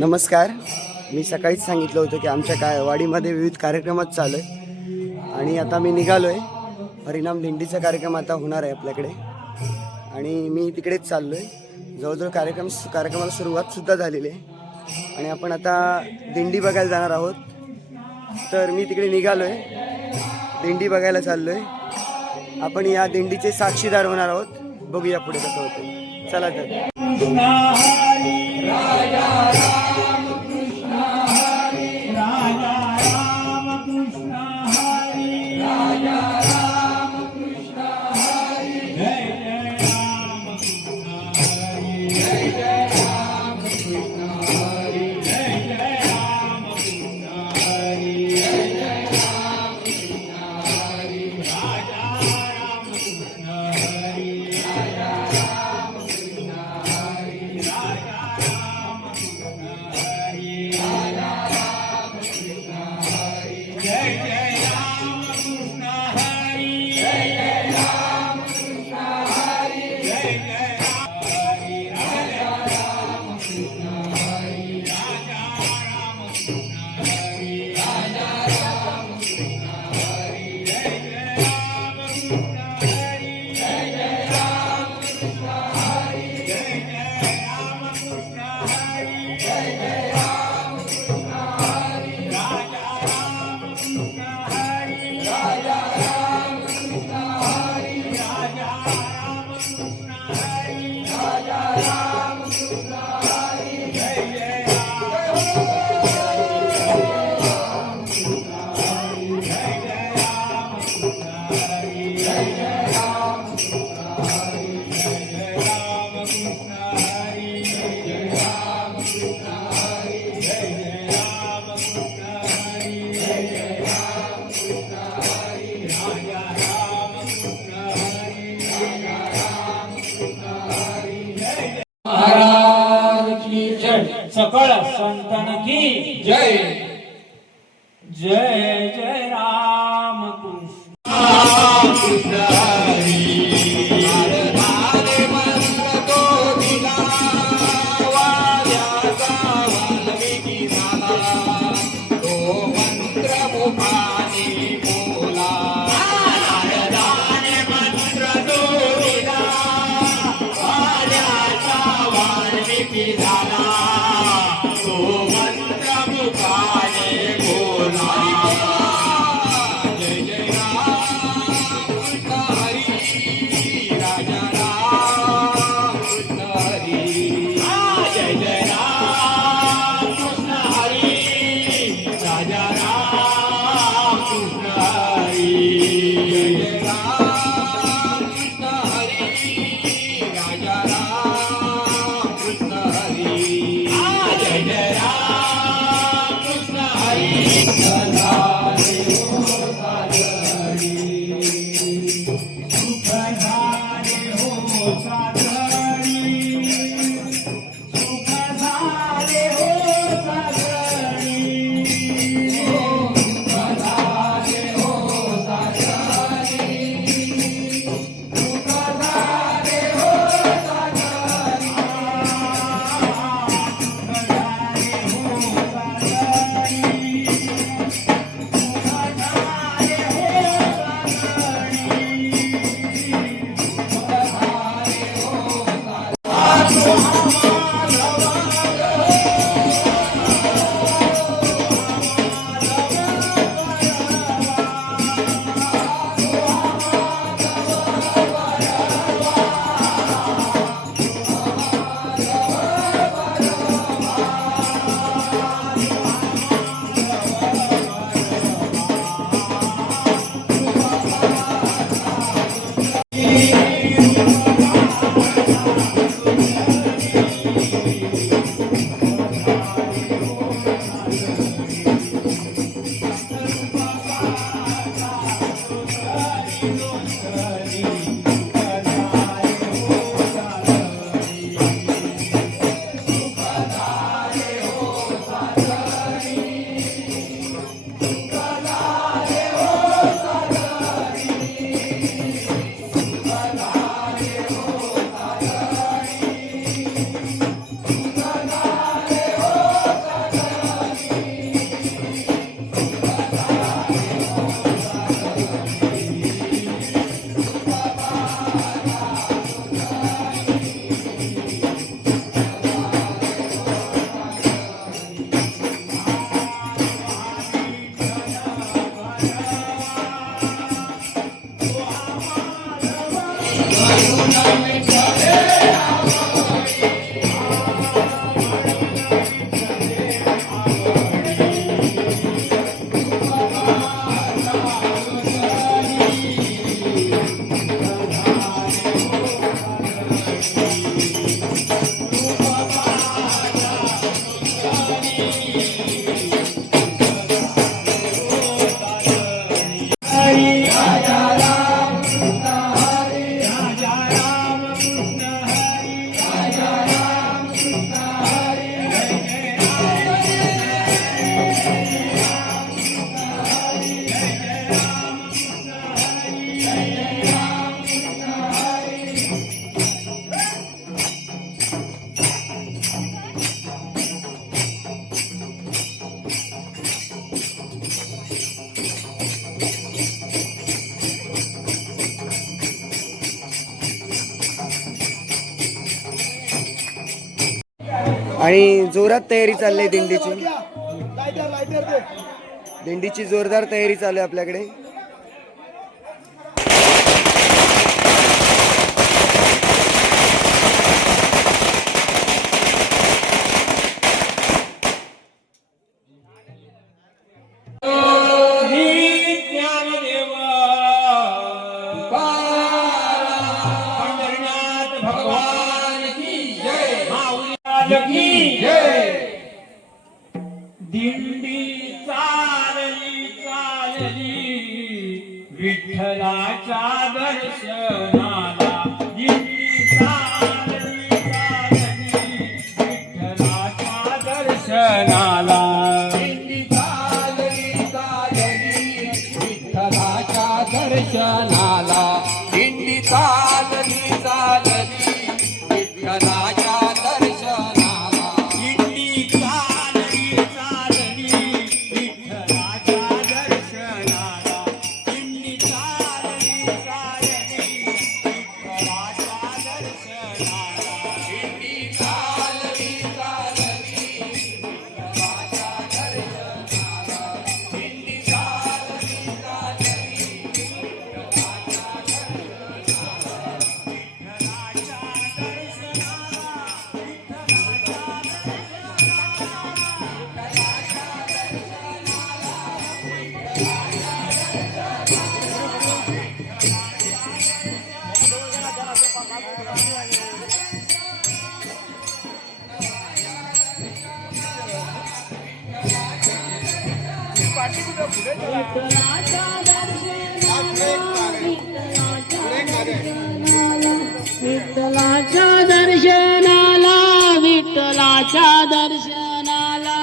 नमस्कार. मी सकाळीच सांगितलं होतं की आमच्या वाडीमध्ये विविध कार्यक्रमच चालू आहे आणि आता मी निघालो आहे. हरिनाम दिंडीचा कार्यक्रम आता होणार आहे आपल्याकडे आणि मी तिकडेच चाललो आहे. जवळजवळ कार्यक्रमाला सुरुवातसुद्धा झालेली आहे आणि आपण आता दिंडी बघायला जाणार आहोत. तर मी तिकडे निघालो आहे, दिंडी बघायला चाललो आहे. आपण या दिंडीचे साक्षीदार होणार आहोत. बघूया पुढे कसं होतं. चला तर. सकळ संतन की जय. जय जय राम कृष्ण हरी. राजा राम कृष्ण हरी. आणि जोरात तयारी चालली आहे दिंडीची. दिंडीची जोरदार तयारी चालू आहे आपल्याकडे. ज्ञानदेव पंढरीनाथ भगवान की जय. माऊली की जय. दिंडी चालली चालली विठ्ठलाच्या दर्शनाला. दिंडी चालली चालली विठ्ठलाच्या दर्शनाला. दिंडी चालली चालली विठ्ठलाच्या दर्शनाला. दिंडी चालली चालली विठ्ठलाच्या दर्शनाला. दिंडी चालली चालली विठ्ठलाच्या दर्शनाला. दिंडी चालली चालली विठ्ठलाच्या दर्शनाला. दिंडी चालली चालली विठ्ठलाच्या दर्शनाला. दिंडी चालली चालली विठ्ठलाच्या दर्शनाला. विठ्ठलाच्या दर्शनाला.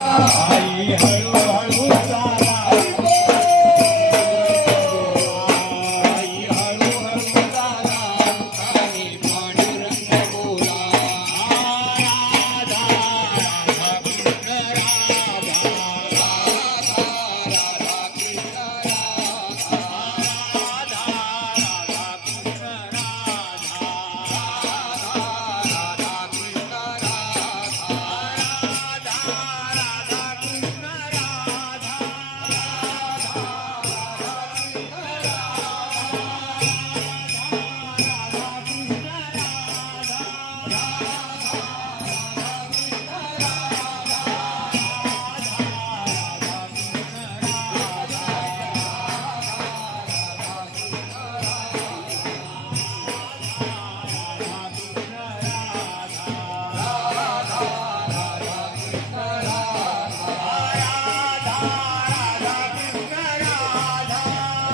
आई हळूहळू चाला. आई हळूहळू चाला. आणि पांडुरंग बोला. राधा राधा कृष्ण राधा.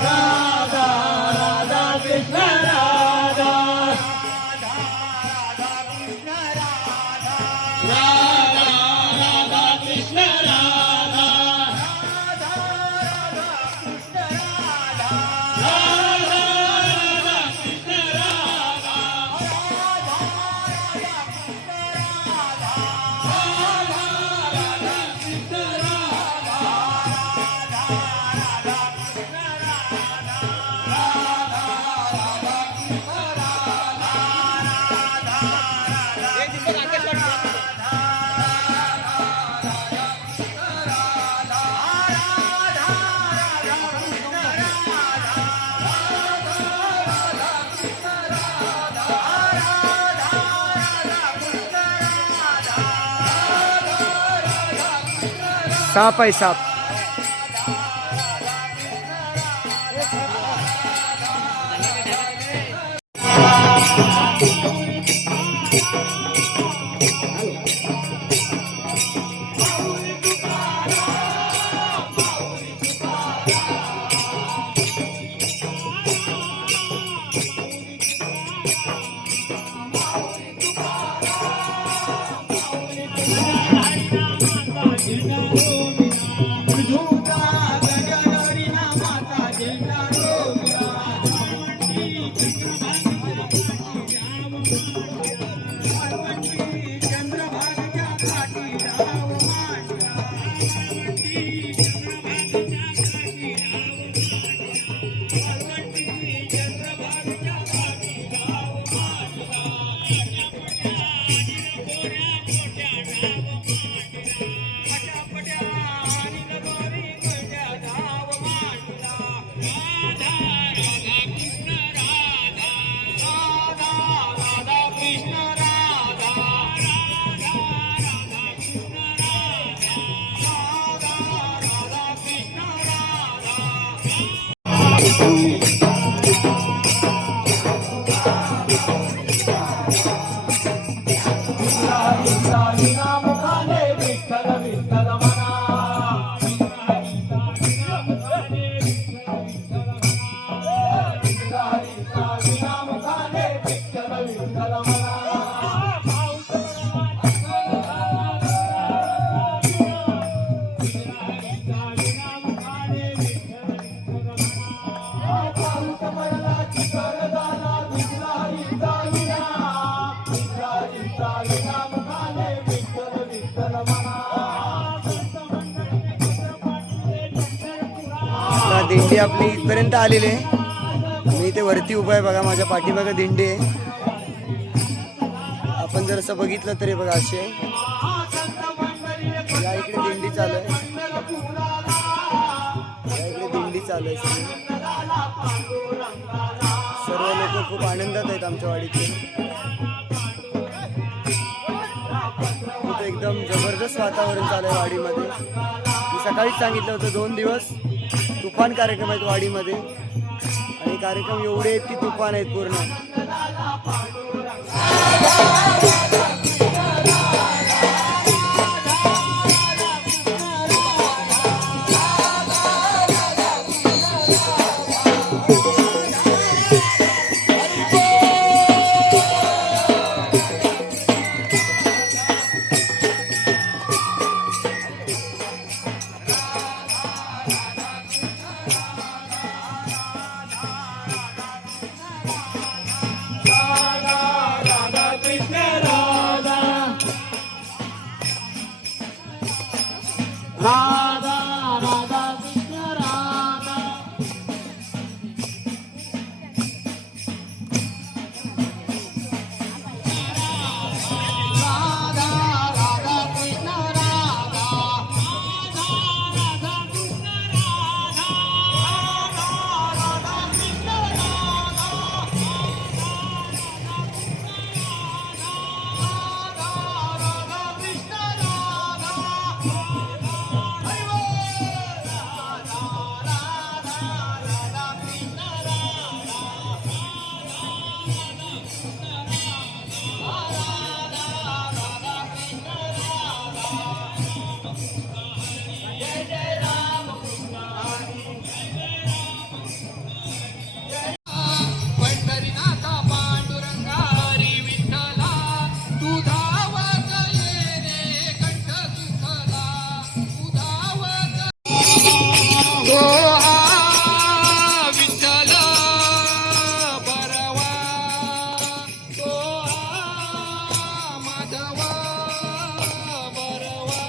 राधा राधा कृष्ण राधा. राधा राधा कृष्ण राधा. राधा राधा कृष्ण राधा. साप आहे साप. दिंडी आपली इथपर्यंत आलेली आहे. मी इथे वरती उभा आहे बघा, माझ्या पाठीमागे दिंडी आहे. आपण जर असं बघितलं तरी बघा असे या इकडे दिंडी चालू आहे, या इकडे दिंडी चालू आहे. सर्व लोक खूप आनंदात आहेत आमच्या वाडीचे. खूप एकदम जबरदस्त वातावरण चालू आहे वाडीमध्ये. मी सकाळीच सांगितलं होतं 2 दिवस तुफान कार्यक्रम आहेत वाडीमध्ये आणि कार्यक्रम एवढे आहेत की तुफान आहेत पूर्ण. राधा राधा कृष्ण राधा. राधा राधा कृष्ण राधा. राधा कृष्ण राधा. राधा कृष्ण पंढरीनाथा पांडुरंगा हरी विठ्ठला तू धावत ये रे कंठ सुखला तू धावत तो हा विठ्ठल बरवा तो हा माधवा बरवा.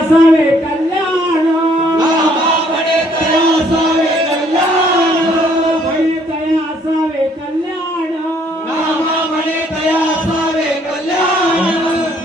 असावे कल्याण म्हणे तया असावे कल्याण म्हणे तया असावे कल्याण म्हणे तया असावे कल्याण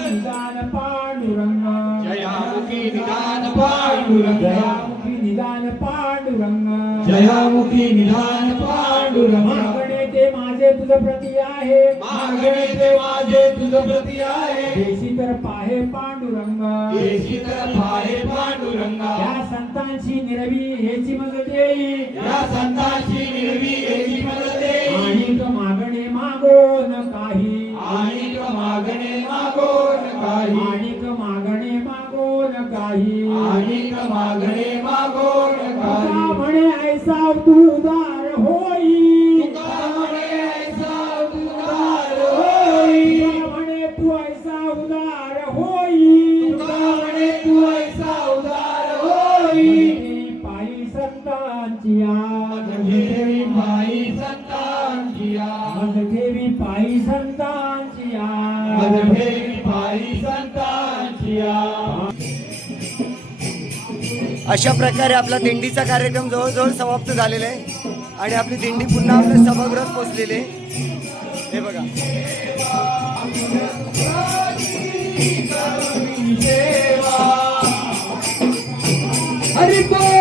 निदान पांडुरंग जयामुखी निदान पांडुरंग जयामुखी निदान पांडुरंग जयामुखी निधान पांडुरंग मागणे ते माझे तुझ प्रती आहे मागणे ते माझे तुझ प्रती आहे देशी तर पाहे पांडुरंग देशी तर पाहे पांडुरंगा या संतांची निरवी हेची मग देई या संतांची निर्वी याची मदत देई आणि तो मागणे मागो न काही आणि तो मागणे मागो न काही आणि तो मागणे मागो न काही आणि तो मागणे मागो न तुका काही म्हणे ऐसा तुदार होई तुका म्हणे ऐसा उदार होई तुका म्हणे तू ऐसा उदार होई तुका म्हणे तू ऐसा उदार होई पायी संतांची ठेवी माई संतांचिया ठेवी पायी संतांची ठेवी माई संतांचिया अशा प्रकारे आपला दिंडीचा कार्यक्रम जवळजवळ समाप्त झालेला आहे आणि आपली दिंडी पुन्हा आपल्या सभागृहात पोहोचलेली आहे. हे बघा हरि बोल